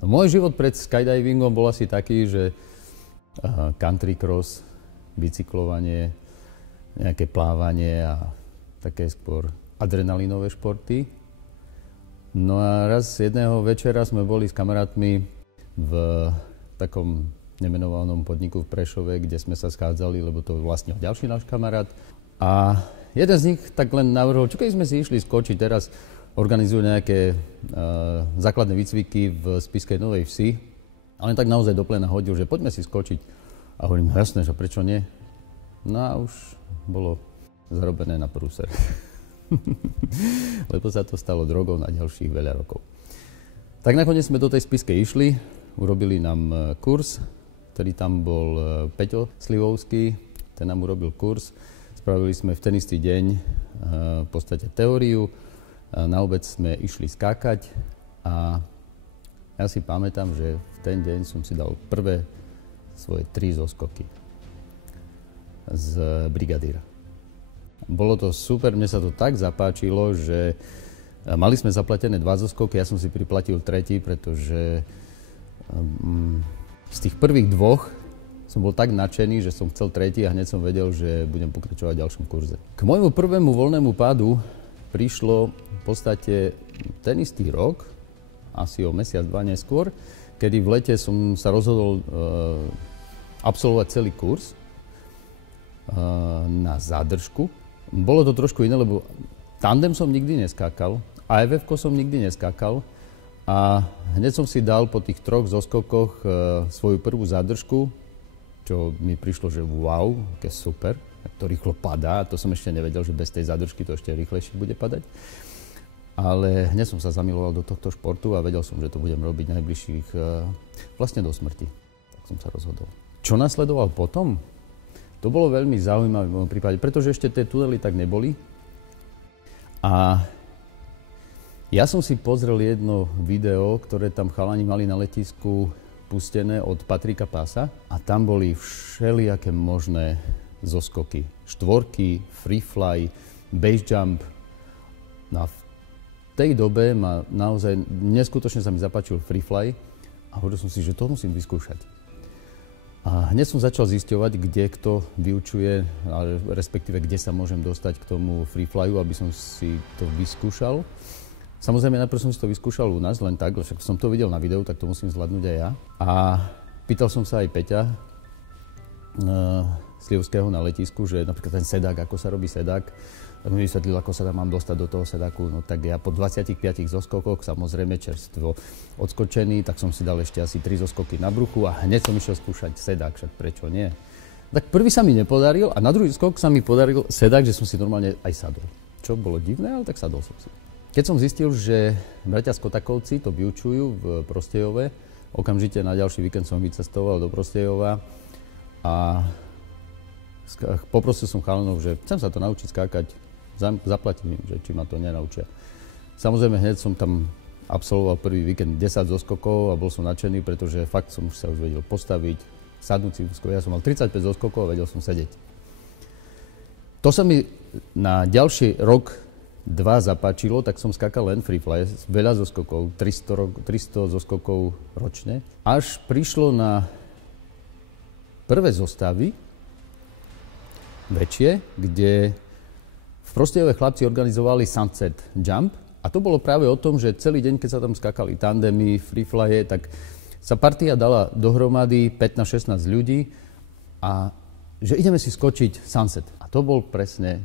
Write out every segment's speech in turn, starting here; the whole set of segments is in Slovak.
Môj život pred skydivingom bol asi taký, že country cross, bicyklovanie, nejaké plávanie a také skôr adrenalinové športy. No a raz jedného večera sme boli s kamarátmi v takom nemenovanom podniku v Prešove, kde sme sa schádzali, lebo to vlastne ďalší náš kamarát. A jeden z nich tak len navrhol, čo keď sme si išli skočiť, teraz organizujú nejaké základné výcviky v Spišskej Novej Vsi. A len tak naozaj do plena hodil, že poďme si skočiť. A hovorím, jasné, že prečo nie? No a už bolo zarobené na prúser. Lebo sa to stalo drogou na ďalších veľa rokov. Tak nakoniec sme do tej Spišskej išli, urobili nám kurz, ktorý tam bol Peťo Slivovský, ten nám urobil kurz. Spravili sme v ten istý deň v podstate teóriu, na obed sme išli skákať a ja si pamätám, že v ten deň som si dal prvé svoje 3 zoskoky z brigadíra. Bolo to super, mne sa to tak zapáčilo, že mali sme zaplatené 2 zoskoky, ja som si priplatil 3, pretože z tých prvých 2 som bol tak nadšený, že som chcel 3 a hneď som vedel, že budem pokračovať v ďalšom kurze. K môjmu prvému voľnému pádu prišlo v podstate ten istý rok, asi o mesiac, 2 neskôr, kedy v lete som sa rozhodol absolvovať celý kurz na zádržku. Bolo to trošku iné, lebo tandem som nikdy neskákal, AFF-ko som nikdy neskákal a hneď som si dal po tých 3 zoskokoch svoju prvú zádržku, čo mi prišlo, že wow, aké super, to rýchlo padá, to som ešte nevedel, že bez tej zádržky to ešte rýchlejšie bude padať. Ale hneď som sa zamiloval do tohto športu a vedel som, že to budem robiť najbližších vlastne do smrti. Tak som sa rozhodol. Čo nasledoval potom? To bolo veľmi zaujímavé v mojom prípade, pretože ešte tie tunely tak neboli. A ja som si pozrel jedno video, ktoré tam chalani mali na letisku pustené od Patrika Pasa a tam boli všelijaké možné zoskoky. 4, free fly, base jump. No a v tej dobe ma naozaj neskutočne sa mi zapáčil free fly a hovoril som si, že to musím vyskúšať. A hneď som začal zisťovať, kde kto vyučuje, respektíve kde sa môžem dostať k tomu free flyu, aby som si to vyskúšal. Samozrejme, najprv som si to vyskúšal u nás, len tak, však som to videl na videu, tak to musím zvládnuť aj ja. A pýtal som sa aj Peťa Slivovského na letisku, že napríklad ten sedák, ako sa robí sedák, tak mi vysvetlil, ako sa tam mám dostať do toho sedáku. No tak ja po 25 zoskokoch, samozrejme čerstvo odskočený, tak som si dal ešte asi 3 zoskoky na bruchu a hneď som išiel skúšať sedák, však prečo nie? Tak prvý sa mi nepodaril a na druhý skok sa mi podaril sedák, že som si normálne aj sadol. Čo bolo divné, ale tak sadol som si. Keď som zistil, že bratia Skotakovci to vyučujú v Prostejove, okamžite na ďalší víkend som vycestoval do Prostejova a poprosil som chalanov, že chcem sa to naučiť skákať, zaplatím im, že či ma to nenaučia. Samozrejme, hneď som tam absolvoval prvý víkend 10 zoskokov a bol som nadšený, pretože fakt som sa už vedel postaviť, sadnúť si, ja som mal 35 zoskokov a vedel som sedieť. To sa mi na ďalší rok, 2 zapáčilo, tak som skákal len free fly, veľa zoskokov, 300 zoskokov ročne. Až prišlo na prvé zostavy, väčšie, kde v Prostejove chlapci organizovali sunset jump a to bolo práve o tom, že celý deň, keď sa tam skákali tandemy, free flye, tak sa partia dala dohromady 15-16 ľudí a že ideme si skočiť sunset. A to bol presne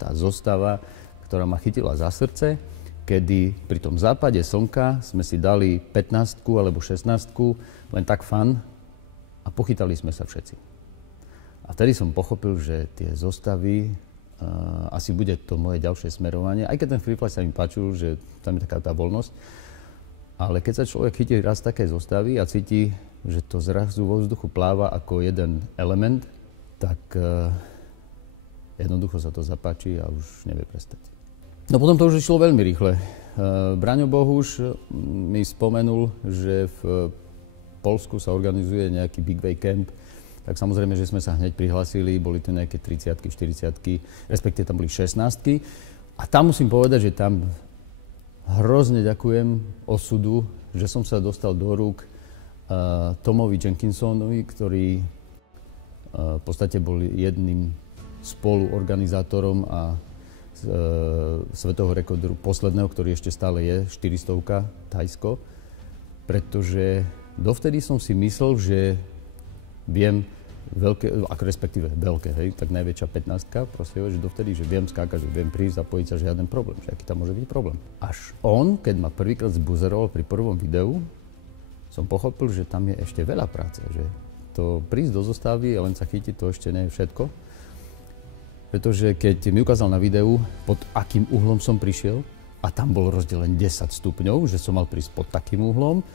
tá zostava, ktorá ma chytila za srdce, kedy pri tom západe slnka sme si dali 15 alebo 16, len tak fun a pochytali sme sa všetci. A vtedy som pochopil, že tie zostavy, asi bude to moje ďalšie smerovanie, aj keď ten free fly sa mi páčil, že tam je taká tá voľnosť, ale keď sa človek chytí raz také zostavy a cíti, že to zrazu vo vzduchu pláva ako jeden element, tak jednoducho sa to zapáči a už nevie prestať. No potom to už išlo veľmi rýchle. Braňo Bohuš mi spomenul, že v Poľsku sa organizuje nejaký Big Way Camp, tak samozrejme, že sme sa hneď prihlásili, boli to nejaké 30-ky, 40-ky, respektíve tam boli 16-ky. A tam musím povedať, že tam hrozne ďakujem osudu, že som sa dostal do rúk Tomovi Jenkinsonovi, ktorý v podstate bol jedným spoluorganizátorom a svetového rekordu posledného, ktorý ešte stále je, 400, Thajsko. Pretože dovtedy som si myslel, že viem veľké, ako respektíve veľké, hej, tak najväčšia 15-ka, proste, že dovtedy, že viem skákať, že viem prísť, zapojiť sa, žiaden problém, že aký tam môže byť problém. Až on, keď ma prvýkrát zbuzeroval pri prvom videu, som pochopil, že tam je ešte veľa práce, že to prísť do zostavy a len sa chytiť, to ešte nie je všetko. Pretože keď mi ukázal na videu, pod akým uhlom som prišiel, a tam bol rozdiel len 10 stupňov, že som mal prísť pod takým uhlom,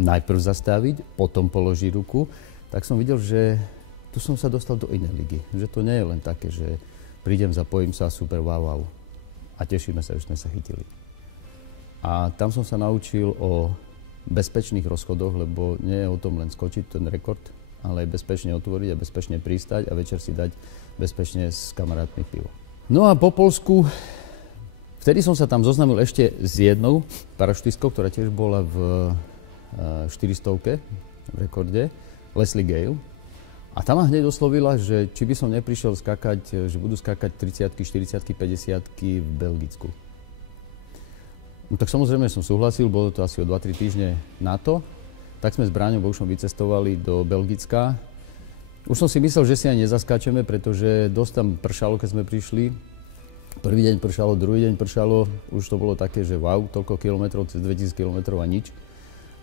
najprv zastaviť, potom položiť ruku, tak som videl, že tu som sa dostal do inej ligy. Že to nie je len také, že prídem, zapojím sa, super, wow. A tešíme sa, že sme sa chytili. A tam som sa naučil o bezpečných rozchodoch, lebo nie je o tom len skočiť ten rekord, ale aj bezpečne otvoriť a bezpečne pristať a večer si dať bezpečne s kamarátmi pivo. No a po Poľsku, vtedy som sa tam zoznámil ešte s jednou parašutistkou, ktorá tiež bola v 400 v rekorde, Leslie Gale. A tam ma hneď oslovila, že či by som neprišiel skákať, že budú skákať 30-ky, 40-ky, 50-ky v Belgicku. No tak samozrejme som súhlasil, bolo to asi o 2-3 týždne na to. Tak sme s Bráňom Boušom vycestovali do Belgicka. Už som si myslel, že si aj nezaskáčeme, pretože dosť tam pršalo, keď sme prišli. Prvý deň pršalo, druhý deň pršalo. Už to bolo také, že wow, toľko kilometrov, cez 2000 kilometrov a nič.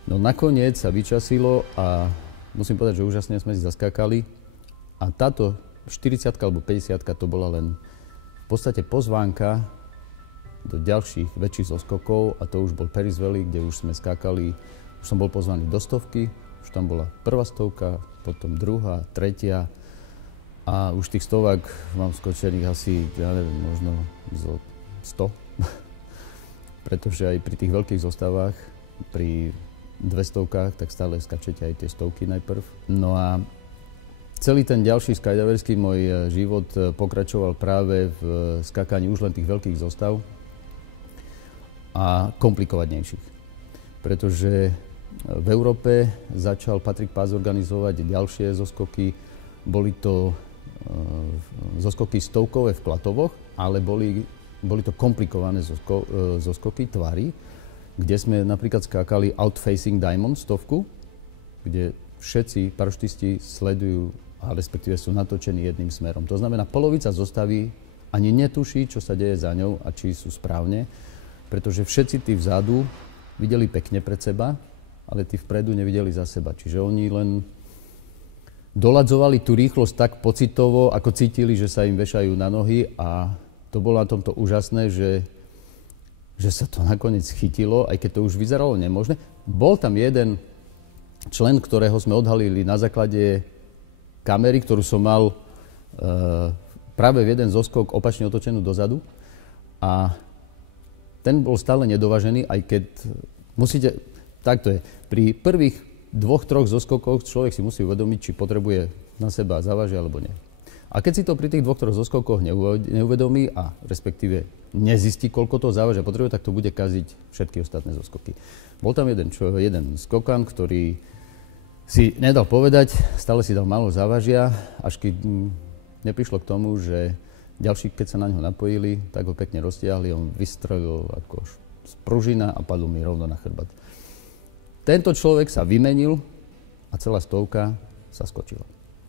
No nakoniec sa vyčasilo a musím povedať, že úžasne sme si zaskákali. A táto 40 alebo 50 to bola len v podstate pozvánka do ďalších väčších zoskokov a to už bol Perris Valley, kde už sme skákali. Už som bol pozvaný do 100, už tam bola prvá 100, potom druhá, tretia a už tých 100 mám skočených asi, ja neviem, možno zo 100. Pretože aj pri tých veľkých zostavách, pri 200, tak stále skačete aj tie 100 najprv. No a celý ten ďalší skydiverský môj život pokračoval práve v skákaní už len tých veľkých zostav a komplikovanejších. Pretože v Európe začal Patrick Pás organizovať ďalšie zoskoky. Boli to zoskoky stovkové v Klatovoch, ale boli to komplikované zoskoky, tvary, kde sme napríklad skákali Outfacing Diamond 100, kde všetci parašutisti sledujú a respektíve sú natočení jedným smerom. To znamená, polovica zostavy ani netuší, čo sa deje za ňou a či sú správne, pretože všetci tí vzadu videli pekne pred seba, ale tí vpredu nevideli za seba. Čiže oni len doladzovali tú rýchlosť tak pocitovo, ako cítili, že sa im vešajú na nohy a to bolo na tomto úžasné, že sa to nakoniec chytilo, aj keď to už vyzeralo nemožné. Bol tam jeden člen, ktorého sme odhalili na základe kamery, ktorú som mal práve v jeden zoskok opačne otočenú dozadu a ten bol stále nedovažený, aj keď musíte... Tak to je. Pri prvých 2-3 zoskokoch človek si musí uvedomiť, či potrebuje na seba závažie alebo nie. A keď si to pri tých 2-3 zoskokoch neuvedomí a respektíve nezistí, koľko toho závažia potrebuje, tak to bude kaziť všetky ostatné zoskoky. Bol tam jeden skokan, ktorý si nedal povedať, stále si dal málo závažia, až keď neprišlo k tomu, že ďalší, keď sa na ňo napojili, tak ho pekne roztiahli, on vystrelil ako pružina a padol mi rovno na chrbát. Tento človek sa vymenil a celá 100 sa skočila.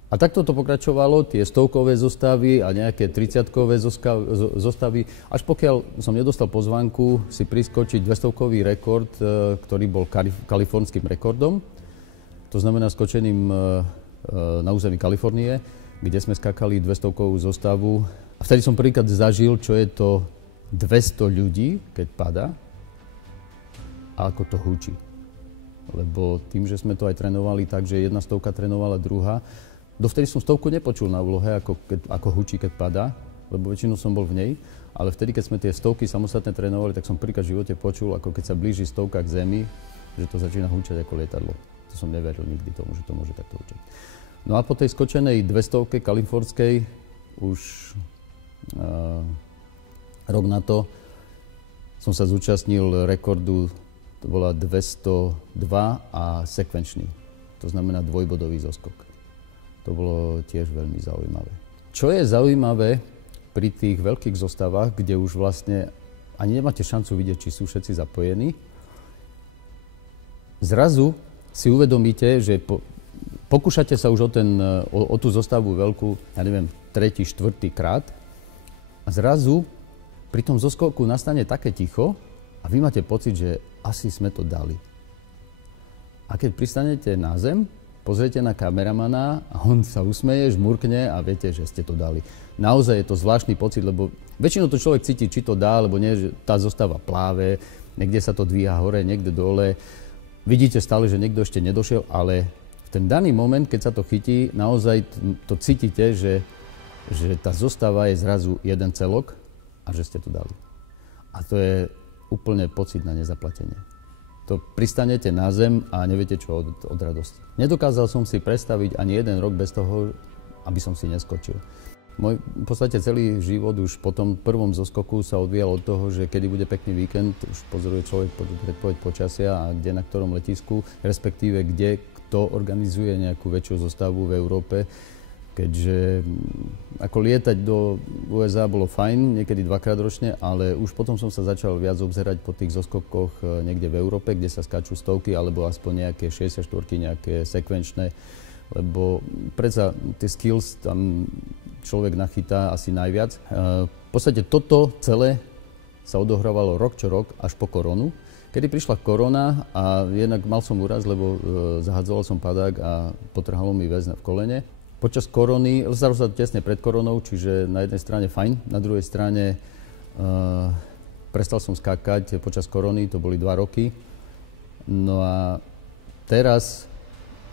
A takto to pokračovalo, tie 100-kové zostavy a nejaké 30-kové zostavy, až pokiaľ som nedostal pozvánku si priskočiť 200-kový rekord, ktorý bol kalifornským rekordom. To znamená skočeným na území Kalifornie, kde sme skákali 200-kovú zostavu. A vtedy som prvýkrát zažil, čo je to 200 ľudí, keď padá a ako to hučí. Lebo tým, že sme to aj trénovali tak, že jedna 100 trénovala druhá, dovtedy som 100 nepočul na úlohe, ako hučí, keď padá, lebo väčšinou som bol v nej, ale vtedy, keď sme tie 100 samostatne trénovali, tak som prvýkrát v živote počul, ako keď sa blíži 100 k zemi, že to začína hučať ako lietadlo. To som neveril nikdy tomu, že to môže takto hučať. No a po tej skočenej 200 kalifornskej už rok na to som sa zúčastnil rekordu To bola 202 a sekvenčný. To znamená dvojbodový zoskok. To bolo tiež veľmi zaujímavé. Čo je zaujímavé pri tých veľkých zostavách, kde už vlastne ani nemáte šancu vidieť, či sú všetci zapojení, zrazu si uvedomíte, že pokúšate sa už o tú zostavu veľkú, ja neviem, 3., 4. krát a zrazu pri tom zoskoku nastane také ticho a vy máte pocit, že asi sme to dali. A keď pristanete na zem, pozriete na kameramana a on sa usmeje, žmurkne a viete, že ste to dali. Naozaj je to zvláštny pocit, lebo väčšinou to človek cíti, či to dá, alebo nie, že tá zostava pláve, niekde sa to dvíha hore, niekde dole. Vidíte stále, že niekto ešte nedošiel, ale v ten daný moment, keď sa to chytí, naozaj to cítite, že tá zostava je zrazu jeden celok a že ste to dali. A to je úplne pocit na nezaplatenie. To pristanete na zem a neviete čo od radosti. Nedokázal som si predstaviť ani jeden rok bez toho, aby som si neskočil. Môj v podstate celý život už po tom prvom zoskoku sa odvíjal od toho, že kedy bude pekný víkend, už pozoruje človek predpoveď počasia a kde na ktorom letisku, respektíve kde kto organizuje nejakú väčšiu zostavu v Európe. Keďže ako lietať do USA bolo fajn, niekedy 2-krát ročne, ale už potom som sa začal viac obzerať po tých zoskokoch niekde v Európe, kde sa skáču stovky, alebo aspoň nejaké 64-ky, nejaké sekvenčné, lebo predsa tie skills tam človek nachytá asi najviac. V podstate toto celé sa odohrávalo rok čo rok až po koronu, kedy prišla korona a jednak mal som úraz, lebo zahadzoval som padák a potrhalo mi väz v kolene. Počas korony, stalo sa tesne pred koronou, čiže na jednej strane fajn, na druhej strane prestal som skákať počas korony, to boli 2 roky. No a teraz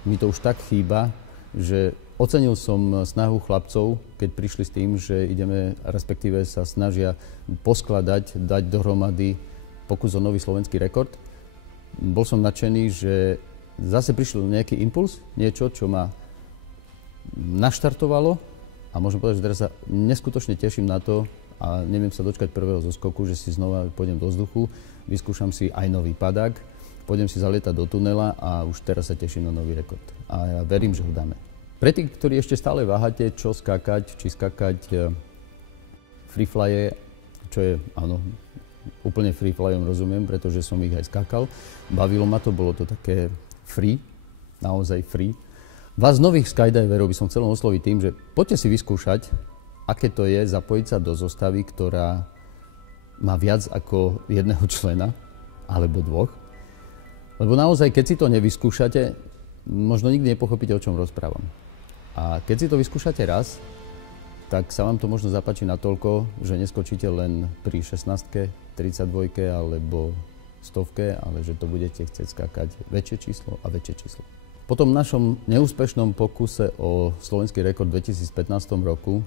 mi to už tak chýba, že ocenil som snahu chlapcov, keď prišli s tým, že ideme, respektíve sa snažia poskladať, dať dohromady pokus o nový slovenský rekord. Bol som nadšený, že zase prišiel nejaký impuls, niečo, čo ma naštartovalo a môžem povedať, že teraz sa neskutočne teším na to a neviem sa dočkať prvého zoskoku, že si znova pôjdem do vzduchu, vyskúšam si aj nový padák, pôjdem si zalietať do tunela a už teraz sa teším na nový rekord. A ja verím, že ho dáme. Pre tých, ktorí ešte stále váhate, čo skákať, či skákať freeflye, čo je, áno, úplne freeflyom rozumiem, pretože som ich aj skákal. Bavilo ma to, bolo to také free, naozaj free. Vás nových skydiverov by som chcel osloviť tým, že poďte si vyskúšať, aké to je zapojiť sa do zostavy, ktorá má viac ako jedného člena, alebo 2. Lebo naozaj, keď si to nevyskúšate, možno nikdy nepochopíte, o čom rozprávam. A keď si to vyskúšate raz, tak sa vám to možno zapáči natoľko, že neskočíte len pri 16, 32 alebo 100, ale že to budete chcieť skákať väčšie číslo a väčšie číslo. Po tom našom neúspešnom pokuse o slovenský rekord v 2015 roku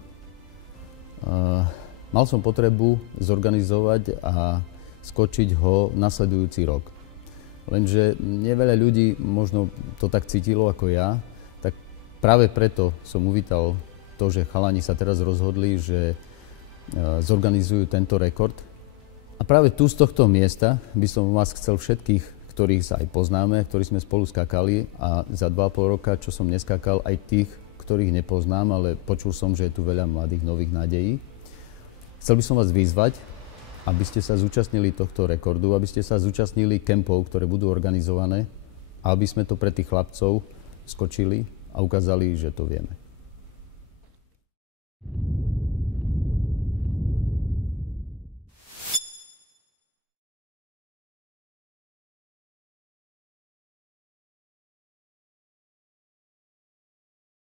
mal som potrebu zorganizovať a skočiť ho nasledujúci rok. Lenže neveľa ľudí možno to tak cítilo ako ja, tak práve preto som uvítal to, že chalani sa teraz rozhodli, že zorganizujú tento rekord. A práve tu z tohto miesta by som vás chcel všetkých, ktorých sa aj poznáme, ktorí sme spolu skákali a za 2,5 roka, čo som neskákal, aj tých, ktorých nepoznám, ale počul som, že je tu veľa mladých, nových nádejí. Chcel by som vás vyzvať, aby ste sa zúčastnili tohto rekordu, aby ste sa zúčastnili kempov, ktoré budú organizované a aby sme to pre tých chlapcov skočili a ukázali, že to vieme.